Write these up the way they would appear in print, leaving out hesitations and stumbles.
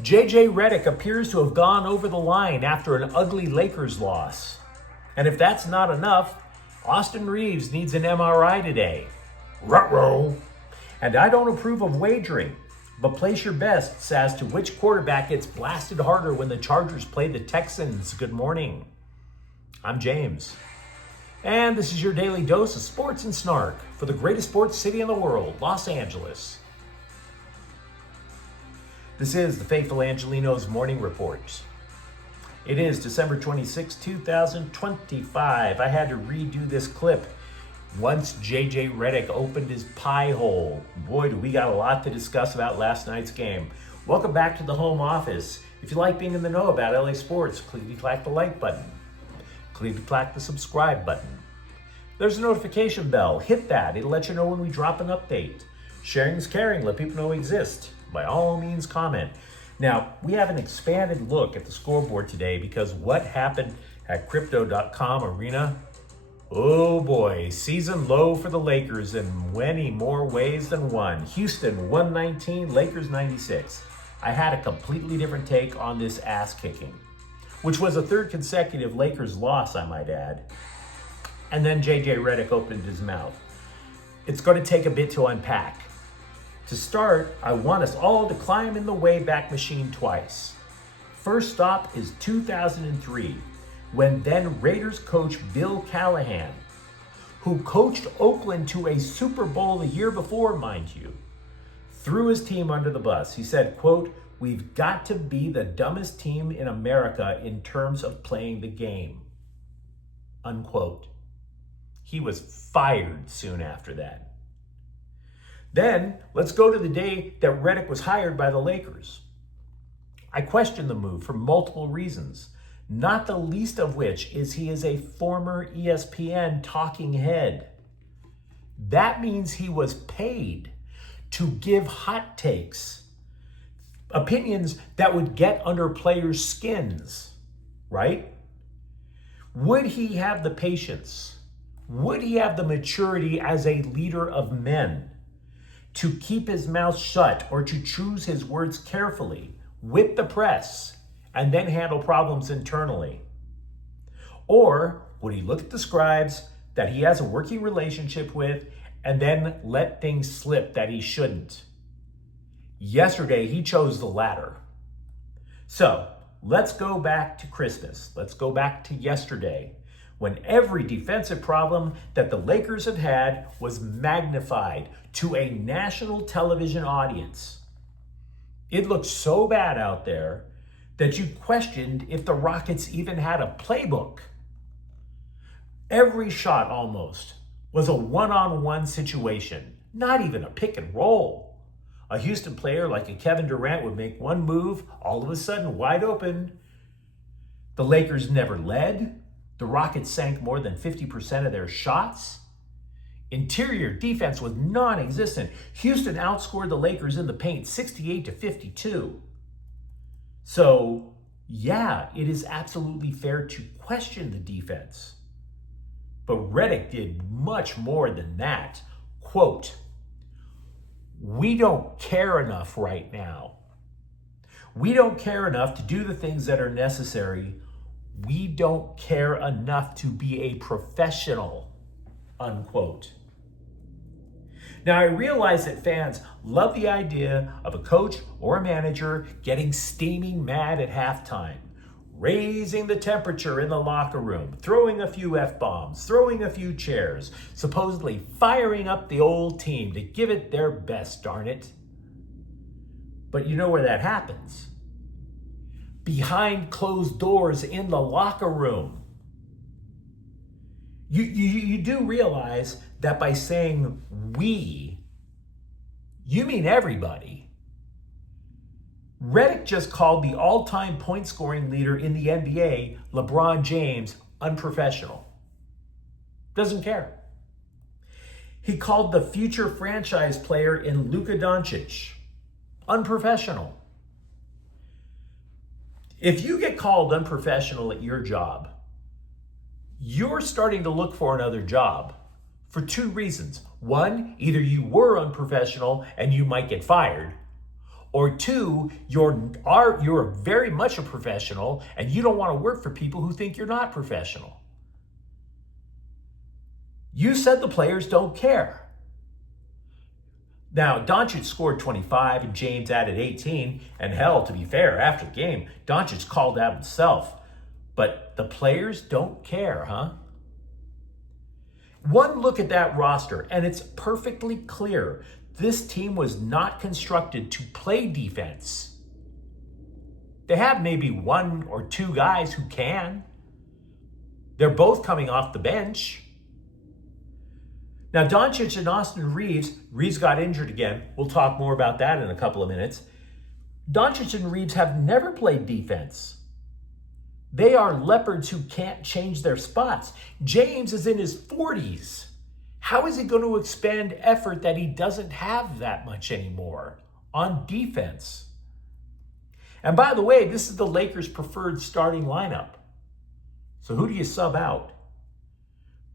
Redick appears to have gone over the line after an ugly Lakers loss. And if that's not enough, Austin Reaves needs an MRI today. Ruh-roh. And I don't approve of wagering, but place your bets as to which quarterback gets blasted harder when the Chargers play the Texans. Good morning. I'm James. And this is your daily dose of sports and snark for the greatest sports city in the world, Los Angeles. This is the Faithful Angelenos Morning Report. It is December 26, 2025. I had to redo this clip once Redick opened his pie hole. Boy, do we got a lot to discuss about last night's game. Welcome back to the home office. If you like being in the know about LA sports, clickety-clack the like button. Clickety-clack the subscribe button. There's a notification bell. Hit that. It'll let you know when we drop an update. Sharing is caring. Let people know we exist. By all means, comment. Now, we have an expanded look at the scoreboard today because what happened at Crypto.com Arena? Oh boy, season low for the Lakers in many more ways than one. Houston 119, Lakers 96. I had a completely different take on this ass kicking, which was a third consecutive Lakers loss, I might add. And then Redick opened his mouth. It's going to take a bit to unpack. To start, I want us all to climb in the Wayback Machine twice. First stop is 2003, when then Raiders coach Bill Callahan, who coached Oakland to a Super Bowl the year before, mind you, threw his team under the bus. He said, quote, "We've got to be the dumbest team in America in terms of playing the game," unquote. He was fired soon after that. Then, let's go to the day that Redick was hired by the Lakers. I question the move for multiple reasons, not the least of which is he is a former ESPN talking head. That means he was paid to give hot takes, opinions that would get under players' skins, right? Would he have the patience? Would he have the maturity as a leader of men to keep his mouth shut or to choose his words carefully with the press and then handle problems internally? Or would he look at the scribes that he has a working relationship with and then let things slip that he shouldn't? Yesterday, he chose the latter. So let's go back to Christmas. Let's go back to yesterday, when every defensive problem that the Lakers have had was magnified to a national television audience. It looked so bad out there that you questioned if the Rockets even had a playbook. Every shot almost was a one-on-one situation, not even a pick and roll. A Houston player like a Kevin Durant would make one move, all of a sudden wide open. The Lakers never led. The Rockets sank more than 50% of their shots. Interior defense was non-existent. Houston outscored the Lakers in the paint 68-52. So, yeah, it is absolutely fair to question the defense. But Redick did much more than that. Quote, "We don't care enough right now. We don't care enough to do the things that are necessary. We don't care enough to be a professional," unquote. Now, I realize that fans love the idea of a coach or a manager getting steaming mad at halftime, raising the temperature in the locker room, throwing a few F-bombs, throwing a few chairs, supposedly firing up the old team to give it their best, darn it. But you know where that happens? Behind closed doors in the locker room. You do realize that by saying we, you mean everybody. Redick just called the all-time point scoring leader in the NBA, LeBron James, unprofessional. Doesn't care. He called the future franchise player in Luka Doncic unprofessional. If you get called unprofessional at your job, you're starting to look for another job for two reasons. One, either you were unprofessional and you might get fired, or two, you're very much a professional and you don't want to work for people who think you're not professional. You said the players don't care. Now, Doncic scored 25 and James added 18. And hell, to be fair, after the game, Doncic called out himself. But the players don't care, huh? One look at that roster, and it's perfectly clear this team was not constructed to play defense. They have maybe one or two guys who can. They're both coming off the bench. Now, Doncic and Austin Reaves got injured again. We'll talk more about that in a couple of minutes. Doncic and Reaves have never played defense. They are leopards who can't change their spots. James is in his 40s. How is he going to expend effort that he doesn't have that much anymore on defense? And by the way, this is the Lakers' preferred starting lineup. So who do you sub out?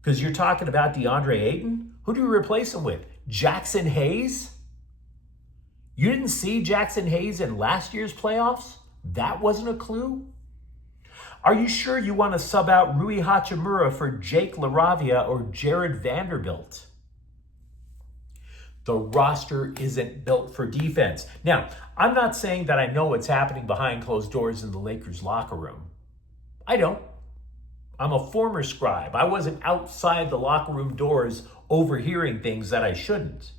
Because you're talking about DeAndre Ayton? Who do you replace him with? Jackson Hayes? You didn't see Jackson Hayes in last year's playoffs? That wasn't a clue? Are you sure you want to sub out Rui Hachimura for Jake LaRavia or Jared Vanderbilt? The roster isn't built for defense. Now, I'm not saying that I know what's happening behind closed doors in the Lakers locker room. I don't. I'm a former scribe. I wasn't outside the locker room doors overhearing things that I shouldn't.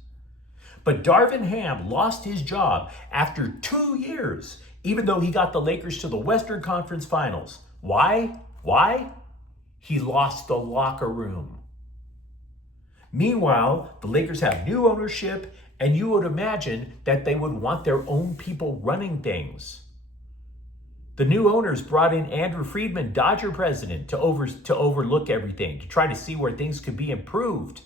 But Darvin Ham lost his job after 2 years, even though he got the Lakers to the Western Conference Finals. Why? He lost the locker room. Meanwhile, the Lakers have new ownership, and you would imagine that they would want their own people running things. The new owners brought in Andrew Friedman, Dodger president, to overlook everything, to try to see where things could be improved.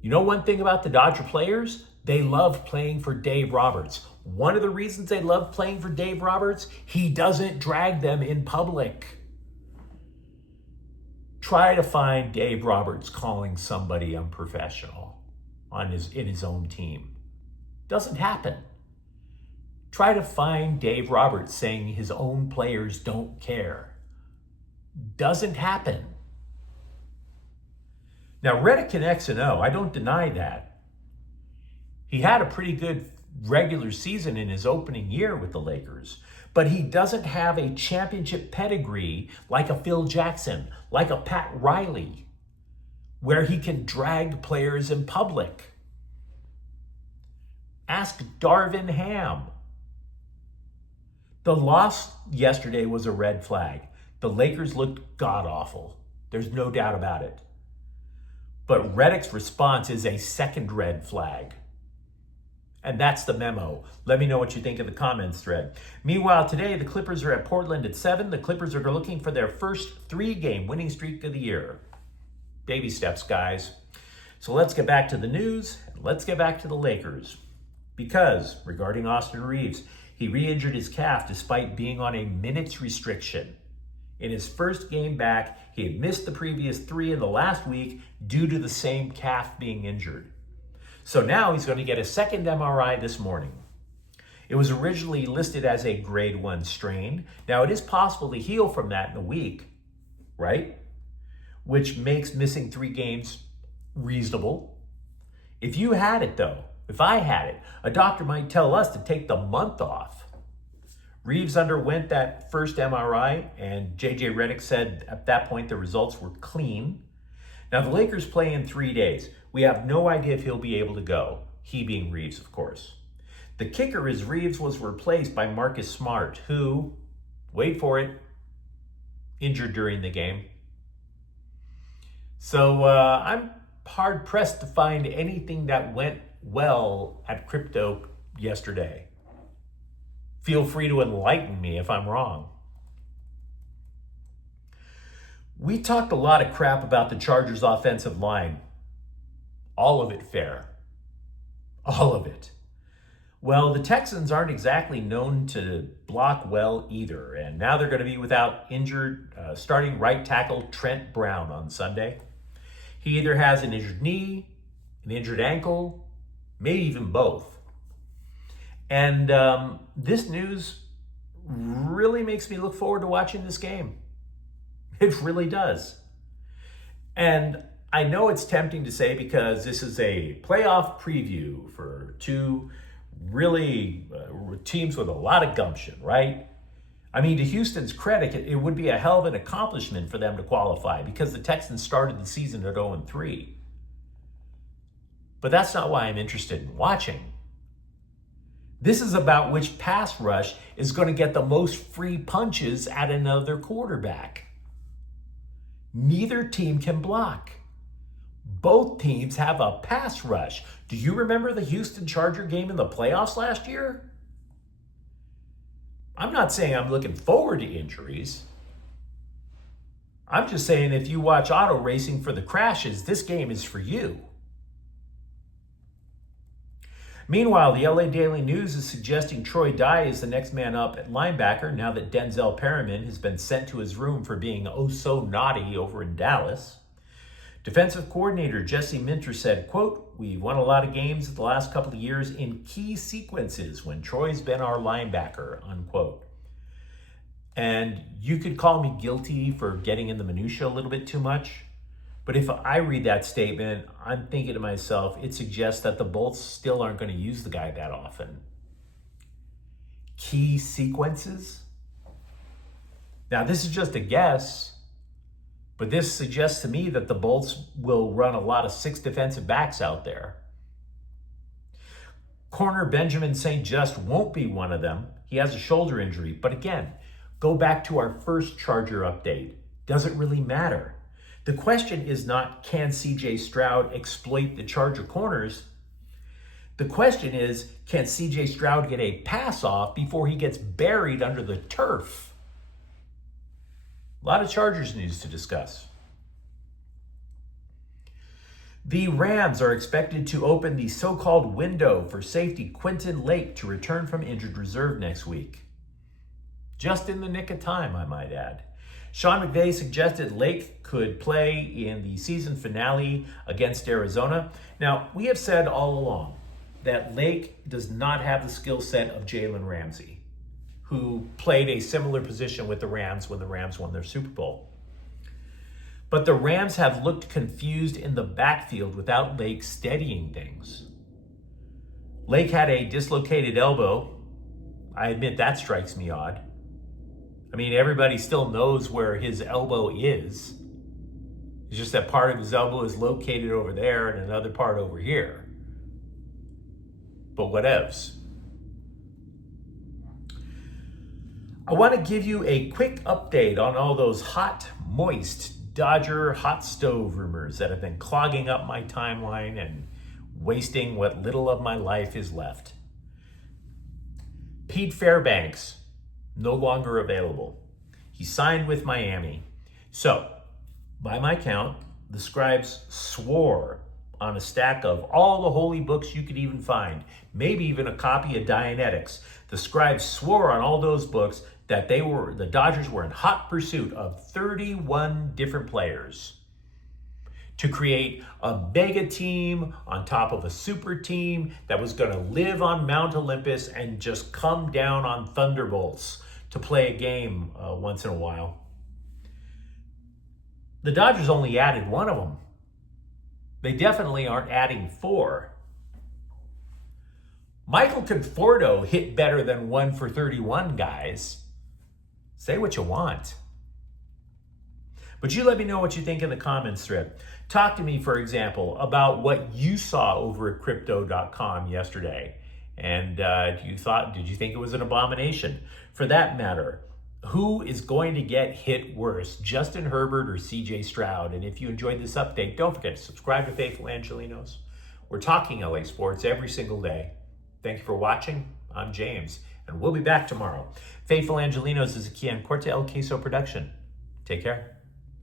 You know one thing about the Dodger players? They love playing for Dave Roberts. One of the reasons they love playing for Dave Roberts, he doesn't drag them in public. Try to find Dave Roberts calling somebody unprofessional in his own team. Doesn't happen. Try to find Dave Roberts saying his own players don't care. Doesn't happen. Now, Redick can X and O. I don't deny that. He had a pretty good regular season in his opening year with the Lakers, but he doesn't have a championship pedigree like a Phil Jackson, like a Pat Riley, where he can drag players in public. Ask Darvin Ham. The loss yesterday was a red flag. The Lakers looked god-awful. There's no doubt about it. But Redick's response is a second red flag. And that's the memo. Let me know what you think in the comments thread. Meanwhile, today, the Clippers are at Portland at 7. The Clippers are looking for their first 3-game winning streak of the year. Baby steps, guys. So let's get back to the news. Let's get back to the Lakers. Because, regarding Austin Reaves, he re-injured his calf despite being on a minutes restriction. In his first game back, he had missed the previous 3 in the last week due to the same calf being injured. So now he's going to get a second MRI this morning. It was originally listed as a grade 1 strain. Now it is possible to heal from that in a week, right? Which makes missing 3 games reasonable. If you had it though, if I had it, a doctor might tell us to take the month off. Reaves underwent that first MRI, and JJ Redick said at that point the results were clean. Now the Lakers play in 3 days. We have no idea if he'll be able to go, he being Reaves, of course. The kicker is Reaves was replaced by Marcus Smart, who, wait for it, injured during the game. So I'm hard-pressed to find anything that went well at crypto yesterday. Feel free to enlighten me if I'm wrong. We talked a lot of crap about the Chargers' offensive line. All of it fair. All of it. Well, the Texans aren't exactly known to block well either, and now they're going to be without injured starting right tackle Trent Brown on Sunday. He either has an injured knee, an injured ankle, maybe even both. And this news really makes me look forward to watching this game. It really does. And I know it's tempting to say, because this is a playoff preview for two really teams with a lot of gumption, right? I mean, to Houston's credit, it would be a hell of an accomplishment for them to qualify, because the Texans started the season at 0-3. But that's not why I'm interested in watching. This is about which pass rush is going to get the most free punches at another quarterback. Neither team can block. Both teams have a pass rush. Do you remember the Houston Charger game in the playoffs last year? I'm not saying I'm looking forward to injuries. I'm just saying, if you watch auto racing for the crashes, this game is for you. Meanwhile, the LA Daily News is suggesting Troy Dye is the next man up at linebacker now that Denzel Perryman has been sent to his room for being oh so naughty over in Dallas. Defensive coordinator Jesse Minter said, quote, "We've won a lot of games the last couple of years in key sequences when Troy's been our linebacker," unquote. And you could call me guilty for getting in the minutia a little bit too much, but if I read that statement, I'm thinking to myself, it suggests that the Bolts still aren't going to use the guy that often. Key sequences? Now, this is just a guess, but this suggests to me that the Bolts will run a lot of 6 defensive backs out there. Corner Benjamin St. Just won't be one of them. He has a shoulder injury. But again, go back to our first Charger update. Does it really matter? The question is not, can CJ Stroud exploit the Charger corners? The question is, can CJ Stroud get a pass off before he gets buried under the turf? A lot of Chargers news to discuss. The Rams are expected to open the so-called window for safety Quentin Lake to return from injured reserve next week. Just in the nick of time, I might add. Sean McVay suggested Lake could play in the season finale against Arizona. Now, we have said all along that Lake does not have the skill set of Jalen Ramsey, who played a similar position with the Rams when the Rams won their Super Bowl. But the Rams have looked confused in the backfield without Lake steadying things. Lake had a dislocated elbow. I admit that strikes me odd. I mean, everybody still knows where his elbow is. It's just that part of his elbow is located over there and another part over here. But whatevs. I want to give you a quick update on all those hot, moist Dodger hot stove rumors that have been clogging up my timeline and wasting what little of my life is left. Pete Fairbanks, no longer available. He signed with Miami. So, by my count, the scribes swore on a stack of all the holy books you could even find, maybe even a copy of Dianetics. The scribes swore on all those books that the Dodgers were in hot pursuit of 31 different players to create a mega team on top of a super team that was going to live on Mount Olympus and just come down on thunderbolts to play a game once in a while. The Dodgers only added one of them. They definitely aren't adding 4. Michael Conforto hit better than 1 for 31, guys. Say what you want. But you let me know what you think in the comments thread. Talk to me, for example, about what you saw over at crypto.com yesterday. And did you think it was an abomination? For that matter, who is going to get hit worse, Justin Herbert or CJ Stroud? And if you enjoyed this update, don't forget to subscribe to Faithful Angelenos. We're talking LA sports every single day. Thank you for watching. I'm James, and we'll be back tomorrow. Faithful Angelenos is a Kian Corte El Queso production. Take care.